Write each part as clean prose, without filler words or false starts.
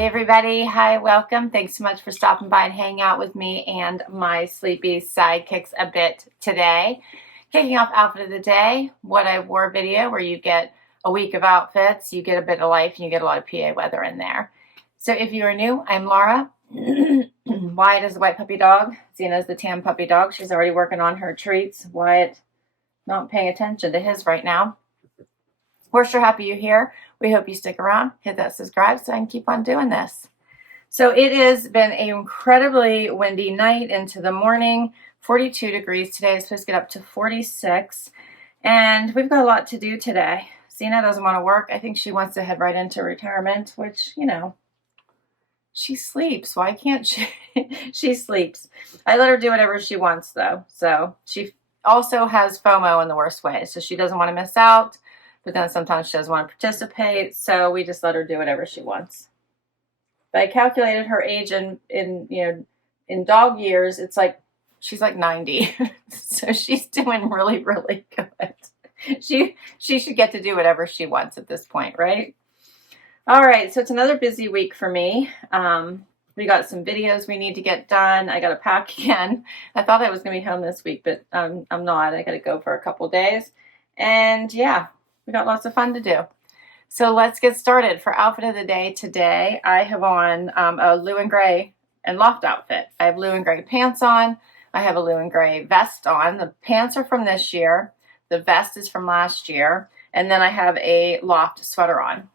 Hey everybody, hi, welcome. Thanks so much for stopping by and hanging out with me and my sleepy sidekicks a bit today. Kicking off outfit of the day, what I wore video where you get a week of outfits, you get a bit of life, and you get a lot of PA weather in there. So if you are new, I'm Laura. Wyatt is the white puppy dog. Zena is the tan puppy dog. She's already working on her treats. Wyatt not paying attention to his right now. We're sure happy you're here. We hope you stick around, hit that subscribe so I can keep on doing this. So it has been an incredibly windy night into the morning, 42 degrees today. It's supposed to get up to 46, and we've got a lot to do today. Zena doesn't want to work. I think she wants to head right into retirement, which, you know, she sleeps. Why can't she? She sleeps. I let her do whatever she wants, though. So she also has FOMO in the worst way, so she doesn't want to miss out. But then sometimes she doesn't want to participate, so we just let her do whatever she wants. But I calculated her age in dog years. It's like she's like 90, so she's doing really, really good. She should get to do whatever she wants at this point, right? All right, so it's another busy week for me. We got some videos we need to get done. I got to pack again. I thought I was going to be home this week, but I'm not. I got to go for a couple days, and yeah. We got lots of fun to do. So let's get started. For outfit of the day today, I have on a blue and gray and Loft outfit. I have blue and gray pants on. I have a blue and gray vest on. The pants are from this year. The vest is from last year. And then I have a Loft sweater on.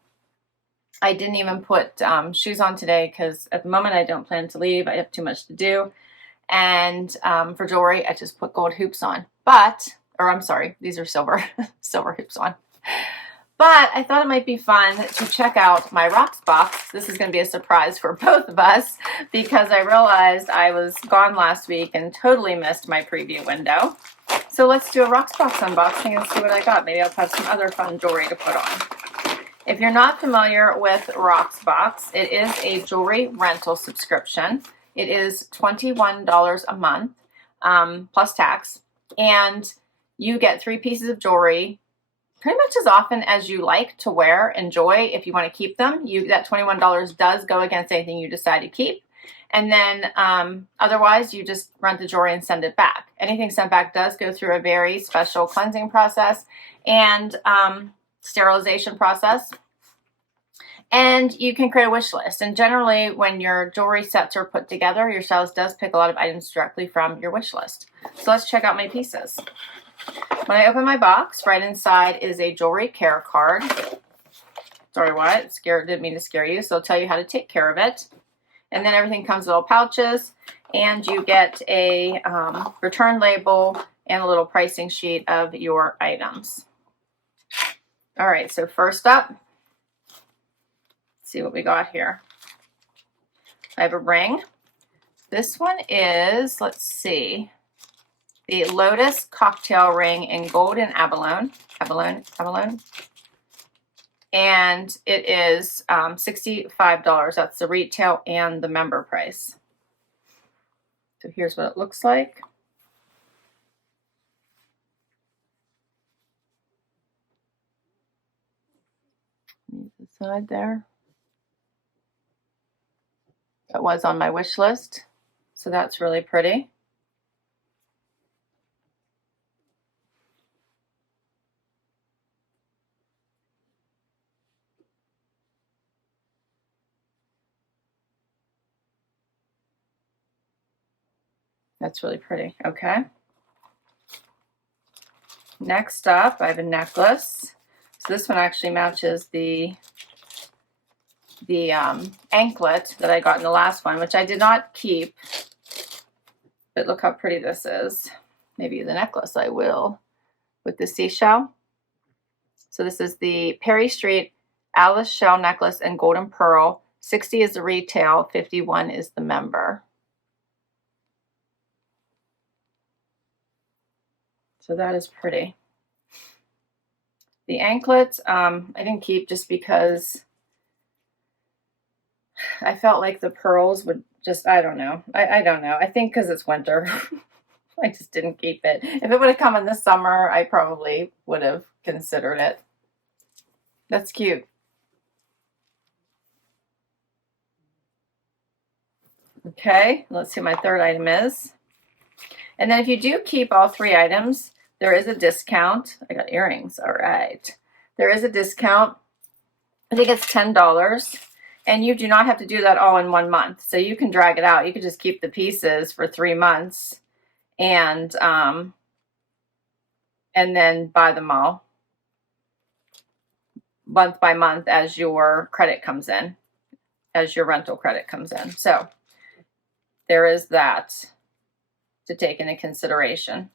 I didn't even put shoes on today because at the moment I don't plan to leave. I have too much to do. And for jewelry, I just put gold hoops on. These are silver, silver hoops on. But I thought it might be fun to check out my Rocksbox. This is going to be a surprise for both of us because I realized I was gone last week and totally missed my preview window. So let's do a Rocksbox unboxing and see what I got. Maybe I'll have some other fun jewelry to put on. If you're not familiar with Rocksbox, it is a jewelry rental subscription. It is $21 a month plus tax, and you get 3 pieces of jewelry pretty much as often as you like to wear, enjoy. If you want to keep them, that $21 does go against anything you decide to keep. And then otherwise, you just rent the jewelry and send it back. Anything sent back does go through a very special cleansing process and sterilization process. And you can create a wish list. And generally, when your jewelry sets are put together, your stylist does pick a lot of items directly from your wish list. So let's check out my pieces. When I open my box, right inside is a jewelry care card. Sorry, what? Didn't mean to scare you. So I'll tell you how to take care of it. And then everything comes in little pouches, and you get a return label and a little pricing sheet of your items. All right, so first up, let's see what we got here. I have a ring. This one is, let's see, the Lotus cocktail ring in gold and abalone. And it is $65. That's the retail and the member price. So here's what it looks like. The side there. That was on my wish list, so that's really pretty. That's really pretty. Okay. Next up, I have a necklace. So this one actually matches the anklet that I got in the last one, which I did not keep. But look how pretty this is. Maybe the necklace I will with the seashell. So this is the Perry Street Alice shell necklace and golden pearl. 60 is the retail, 51 is the member. So that is pretty. The anklet, I didn't keep just because I felt like the pearls would just, I don't know. I don't know. I think because it's winter. I just didn't keep it. If it would have come in the summer, I probably would have considered it. That's cute. Okay, let's see what my third item is. And then if you do keep all 3 items, there is a discount. I got earrings, all right. There is a discount. I think it's $10. And you do not have to do that all in 1 month. So you can drag it out. You could just keep the pieces for 3 months and then buy them all month by month as your credit comes in, as your rental credit comes in. So there is that to take into consideration.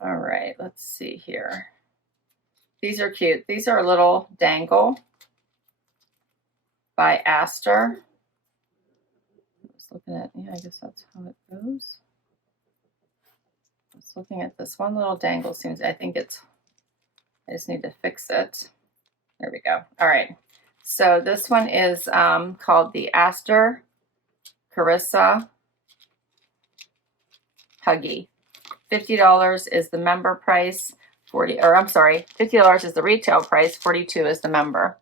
All right, let's see here. These are cute. These are a little dangle by Aster. I was looking at, yeah, I guess that's how it goes. I was looking at this one little dangle. Seems, I think it's, I just need to fix it. There we go. All right. So this one is called the Aster Carissa Huggy. $50 is the member price. $50 is the retail price. $42 is the member.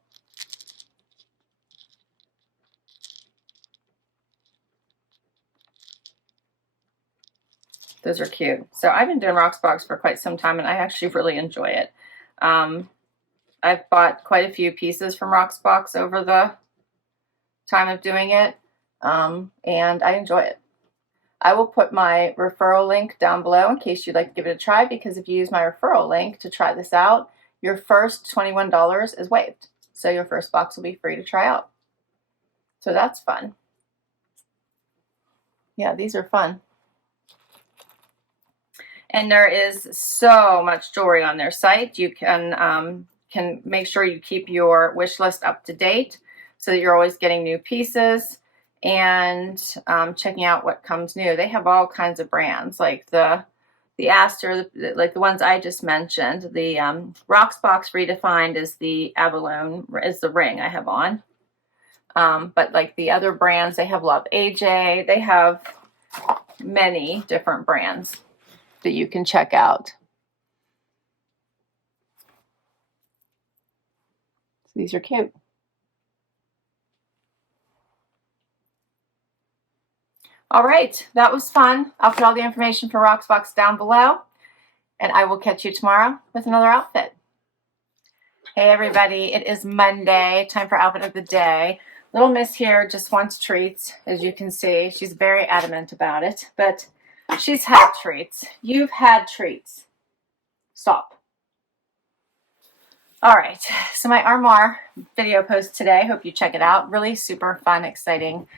Those are cute. So I've been doing Rocksbox for quite some time, and I actually really enjoy it. I've bought quite a few pieces from Rocksbox over the time of doing it, and I enjoy it. I will put my referral link down below in case you'd like to give it a try, because if you use my referral link to try this out, your first $21 is waived. So your first box will be free to try out. So that's fun. Yeah, these are fun. And there is so much jewelry on their site. You can make sure you keep your wish list up to date so that you're always getting new pieces and checking out what comes new. They have all kinds of brands, like the Aster, like the ones I just mentioned. The Rocksbox Redefined is the abalone, is the ring I have on. But like the other brands, they have Love AJ. They have many different brands that you can check out. So these are cute. All right, that was fun. I'll put all the information for Rocksbox down below, and I will catch you tomorrow with another outfit. Hey everybody, it is Monday, time for outfit of the day. Little Miss here just wants treats, as you can see. She's very adamant about it, but she's had treats. You've had treats. Stop. All right, so my Armoire video post today, hope you check it out. Really super fun, exciting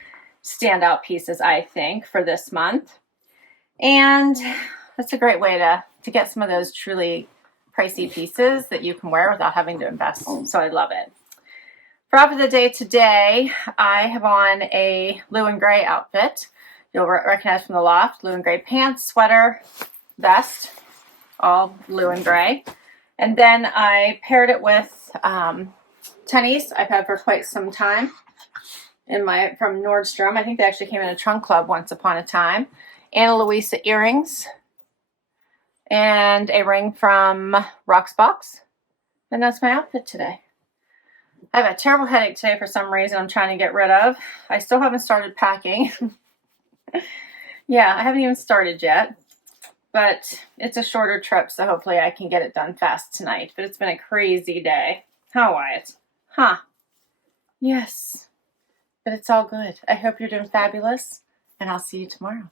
standout pieces, I think, for this month. And that's a great way to get some of those truly pricey pieces that you can wear without having to invest. So I love it. For outfit of the day today, I have on a blue and gray outfit. You'll recognize from the Loft, blue and gray pants, sweater, vest, all blue and gray. And then I paired it with tennies I've had for quite some time from Nordstrom. I think they actually came in a trunk club once upon a time. And Luisa earrings and a ring from Rocksbox. And that's my outfit today. I have a terrible headache today for some reason I'm trying to get rid of. I still haven't started packing. Yeah, I haven't even started yet, but it's a shorter trip, so hopefully I can get it done fast tonight. But it's been a crazy day. Huh, Wyatt? Huh. Yes, but it's all good. I hope you're doing fabulous, and I'll see you tomorrow.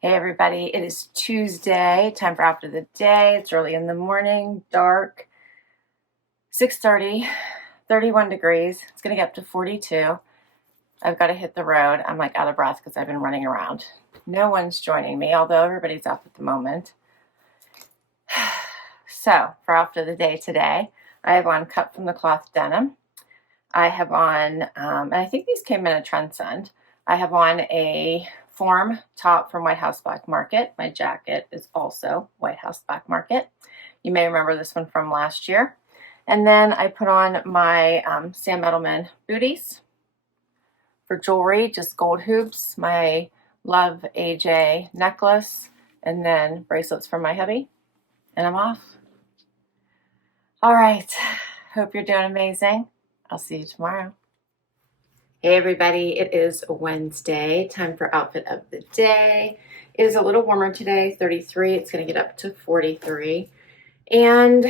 Hey everybody, it is Tuesday, time for outfit of the day. It's early in the morning, dark, 6:30, 31 degrees. It's gonna get up to 42. I've got to hit the road. I'm like out of breath because I've been running around. No one's joining me, although everybody's up at the moment. So for outfit of the day today, I have on cut from the cloth denim. I have on, and I think these came in a Trendsend. I have on a form top from White House Black Market. My jacket is also White House Black Market. You may remember this one from last year. And then I put on my Sam Edelman booties. For jewelry, just gold hoops, my Love AJ necklace, and then bracelets from my hubby. And I'm off. All right. Hope you're doing amazing. I'll see you tomorrow. Hey everybody, it is Wednesday, time for outfit of the day. It is a little warmer today, 33. It's going to get up to 43. And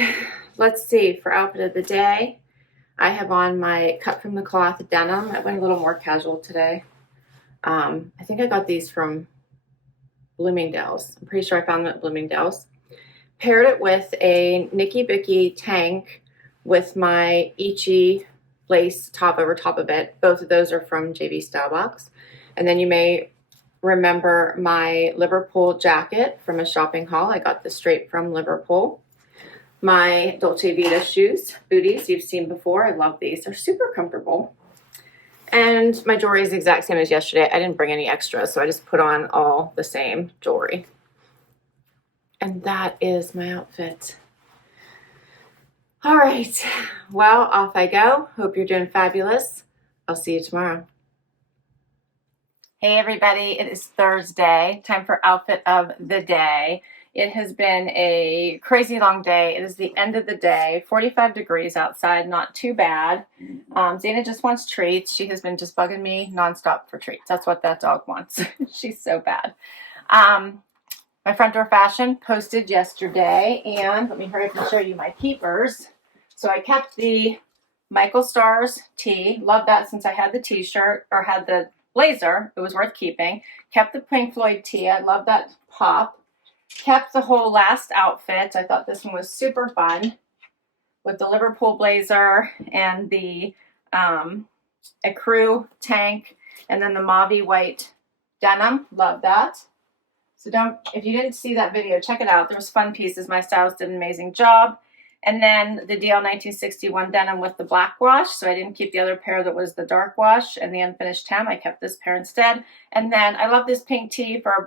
let's see, for outfit of the day, I have on my cut from the cloth denim. I went a little more casual today. I think I got these from Bloomingdale's. I'm pretty sure I found them at Bloomingdale's. Paired it with a Nikibiki tank with my Ichi lace top over top of it. Both of those are from JV Stylebox. And then you may remember my Liverpool jacket from a shopping haul. I got this straight from Liverpool. My Dolce Vita shoes, booties you've seen before. I love these. They're super comfortable. And my jewelry is the exact same as yesterday. I didn't bring any extra, so I just put on all the same jewelry. And that is my outfit. All right, well, off I go. Hope you're doing fabulous. I'll see you tomorrow. Hey everybody, it is Thursday. Time for outfit of the day. It has been a crazy long day. It is the end of the day, 45 degrees outside, not too bad. Zena just wants treats. She has been just bugging me nonstop for treats. That's what that dog wants. She's so bad. My front door fashion posted yesterday, and let me hurry up and show you my keepers. So I kept the Michael Stars tee. Love that since I had the t-shirt, or had the blazer. It was worth keeping. Kept the Pink Floyd tee. I love that pop. Kept the whole last outfit. I thought this one was super fun with the Liverpool blazer and the ecru tank, and then the mauve white denim. Love that. So if you didn't see that video, check it out. There was fun pieces. My stylist did an amazing job. And then the DL 1961 denim with the black wash. So I didn't keep the other pair that was the dark wash and the unfinished hem. I kept this pair instead. And then I love this pink tee for a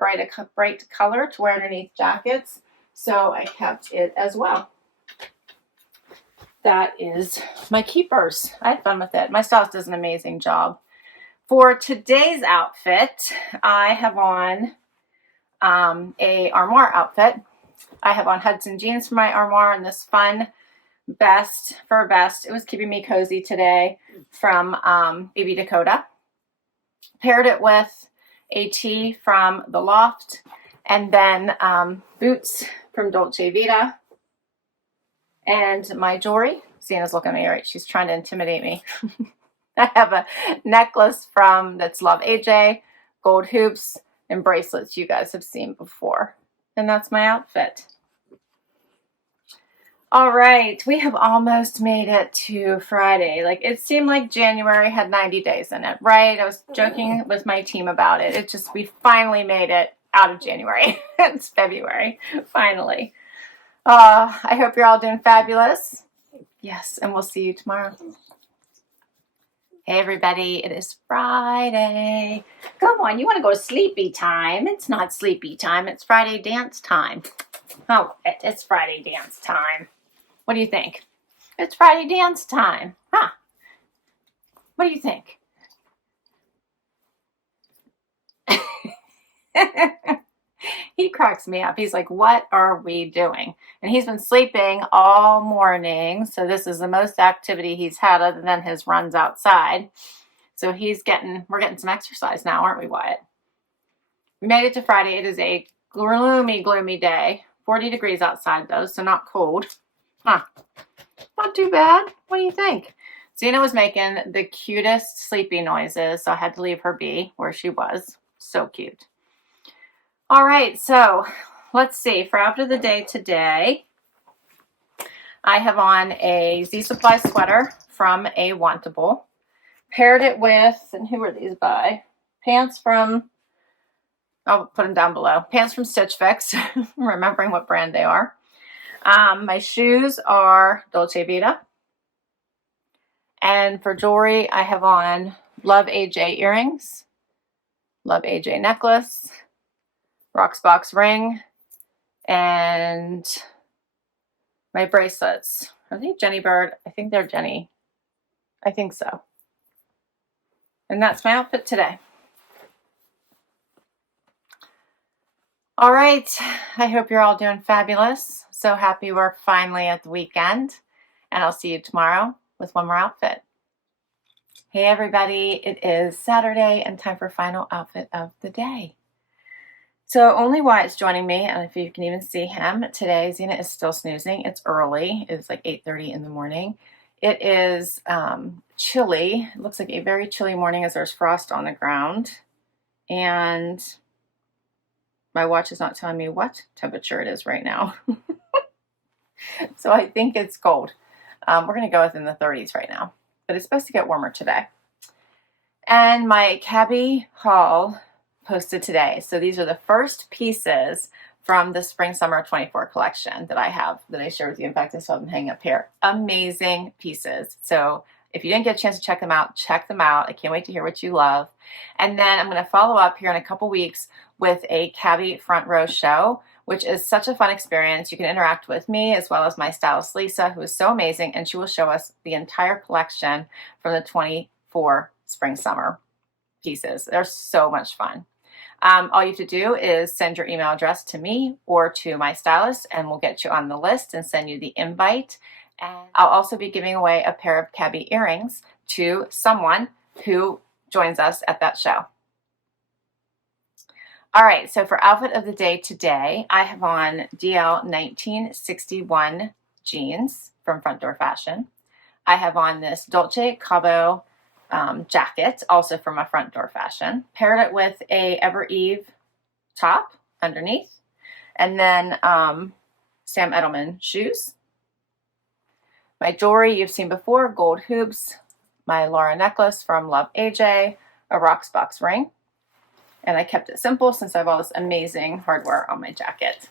bright color to wear underneath jackets. So I kept it as well. That is my keepers. I had fun with it. My stylist does an amazing job. For today's outfit, I have on a Armoire outfit. I have on Hudson jeans for my Armoire and this fun fur vest. It was keeping me cozy today from baby Dakota. Paired it with a tee from the Loft, and then boots from Dolce Vita, and my jewelry. Zena's looking at me, right? She's trying to intimidate me. I have a necklace that's Love AJ, gold hoops, and bracelets you guys have seen before. And that's my outfit. All right, we have almost made it to Friday. Like, it seemed like January had 90 days in it, right? I was joking with my team about it. We finally made it out of January. It's February, finally. I hope you're all doing fabulous. Yes, and we'll see you tomorrow. Hey everybody, it is Friday. Come on, you want to go to sleepy time. It's not sleepy time, it's Friday dance time. Oh, it's Friday dance time. What do you think? It's Friday dance time. Huh? What do you think? He cracks me up. He's like, what are we doing? And he's been sleeping all morning. So this is the most activity he's had other than his runs outside. So we're getting some exercise now, aren't we, Wyatt? We made it to Friday. It is a gloomy, gloomy day. 40 degrees outside though, so not cold. Huh. Not too bad. What do you think? Zena was making the cutest sleepy noises, so I had to leave her be where she was. So cute. All right, so let's see. For outfit of the day today, I have on a Z Supply sweater from a Wantable. Paired it with, and who are these by? Pants from, I'll put them down below. Pants from Stitch Fix, remembering what brand they are. My shoes are Dolce Vita. And for jewelry, I have on Love AJ earrings, Love AJ necklace, Rocksbox ring, and my bracelets. Are they Jenny Bird? I think they're Jenny. I think so. And that's my outfit today. All right. I hope you're all doing fabulous. So happy we're finally at the weekend. And I'll see you tomorrow with one more outfit. Hey everybody, it is Saturday and time for final outfit of the day. So only Wyatt's joining me, and if you can even see him today, Xena is still snoozing. It's early. It's like 8:30 in the morning. It is chilly. It looks like a very chilly morning as there's frost on the ground. And my watch is not telling me what temperature it is right now. So I think it's cold. We're going to go within the 30s right now, but it's supposed to get warmer today. And my CABI haul posted today. So these are the first pieces from the Spring Summer 24 collection that I have, that I share with you. In fact, I still have them hanging up here. Amazing pieces. So if you didn't get a chance to check them out, check them out. I can't wait to hear what you love. And then I'm going to follow up here in a couple weeks with a CABI front row show, which is such a fun experience. You can interact with me as well as my stylist, Luisa, who is so amazing, and she will show us the entire collection from the 24 Spring Summer pieces. They're so much fun. All you have to do is send your email address to me or to my stylist, and we'll get you on the list and send you the invite. And I'll also be giving away a pair of CABI earrings to someone who joins us at that show. All right, so for outfit of the day today, I have on DL 1961 jeans from Front Door Fashion. I have on this Dolce Cabo jacket, also from a Front Door Fashion. Paired it with a Evereve top underneath, and then Sam Edelman shoes. My jewelry you've seen before, gold hoops, my Laura necklace from Love AJ, a Rocksbox ring. And I kept it simple since I have all this amazing hardware on my jacket.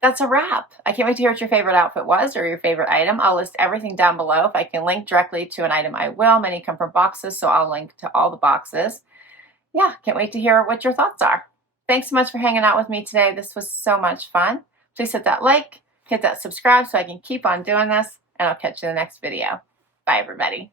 That's a wrap. I can't wait to hear what your favorite outfit was or your favorite item. I'll list everything down below. If I can link directly to an item, I will. Many come from boxes, so I'll link to all the boxes. Yeah, can't wait to hear what your thoughts are. Thanks so much for hanging out with me today. This was so much fun. Please hit that like, hit that subscribe so I can keep on doing this, and I'll catch you in the next video. Bye, everybody.